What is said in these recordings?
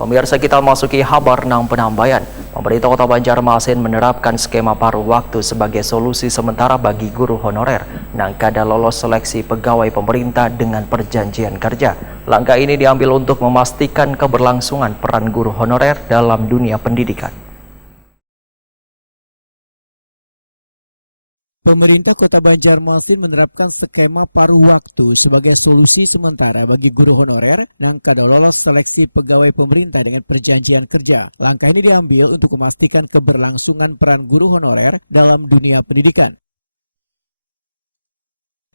Pemirsa, kita masuki kabar nang penambayan. Pemerintah Kota Banjarmasin menerapkan skema paruh waktu sebagai solusi sementara bagi guru honorer nang kada lolos seleksi pegawai pemerintah dengan perjanjian kerja. Langkah ini diambil untuk memastikan keberlangsungan peran guru honorer dalam dunia pendidikan. Pemerintah Kota Banjarmasin menerapkan skema paruh waktu sebagai solusi sementara bagi guru honorer yang kada lolos seleksi pegawai pemerintah dengan perjanjian kerja. Langkah ini diambil untuk memastikan keberlangsungan peran guru honorer dalam dunia pendidikan.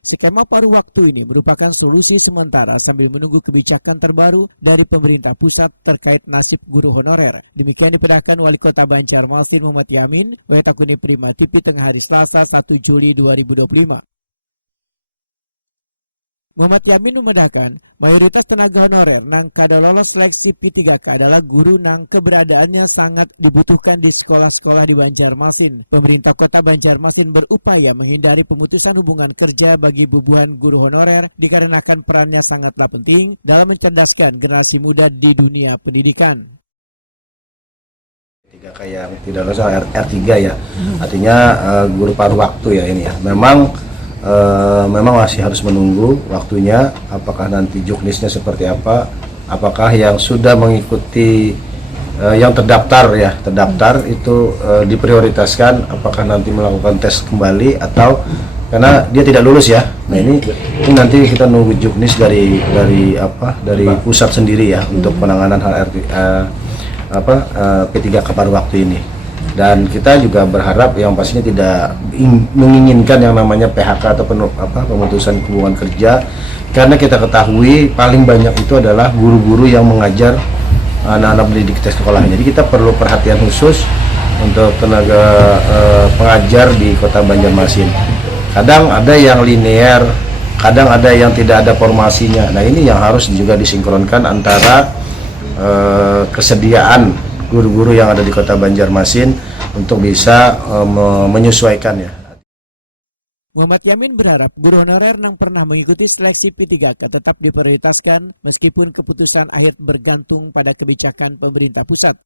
Skema paruh waktu ini merupakan solusi sementara sambil menunggu kebijakan terbaru dari pemerintah pusat terkait nasib guru honorer. Demikian dipedahkan Wali Kota Banjarmasin Muhammad Yamin, Wetakuni Prima TV tengah hari Selasa 1 Juli 2025. Muhammad Yamin memedahkan mayoritas tenaga honorer nang kada lolos seleksi P3K adalah guru nang keberadaannya sangat dibutuhkan di sekolah-sekolah di Banjarmasin. Pemerintah Kota Banjarmasin berupaya menghindari pemutusan hubungan kerja bagi bubuhan guru honorer dikarenakan perannya sangatlah penting dalam mencerdaskan generasi muda di dunia pendidikan. P3K yang tidak lolos R3 ya, artinya guru paruh waktu ya ini ya. Memang masih harus menunggu waktunya, apakah nanti juknisnya seperti apa, apakah yang sudah mengikuti yang terdaftar itu diprioritaskan, apakah nanti melakukan tes kembali atau karena dia tidak lulus ya. Nah ini nanti kita nunggu juknis dari pusat sendiri ya untuk penanganan hal P3K paruh waktu ini. Dan kita juga berharap yang pastinya tidak menginginkan yang namanya PHK atau pemutusan hubungan kerja, karena kita ketahui paling banyak itu adalah guru-guru yang mengajar anak-anak pendidik di sekolah. Jadi kita perlu perhatian khusus untuk tenaga pengajar di Kota Banjarmasin. Kadang ada yang linear, kadang ada yang tidak ada formasinya. Nah ini yang harus juga disinkronkan antara kesediaan guru-guru yang ada di Kota Banjarmasin untuk bisa menyesuaikannya. Muhammad Yamin berharap guru honorer yang pernah mengikuti seleksi P3K tetap diprioritaskan meskipun keputusan akhir bergantung pada kebijakan pemerintah pusat.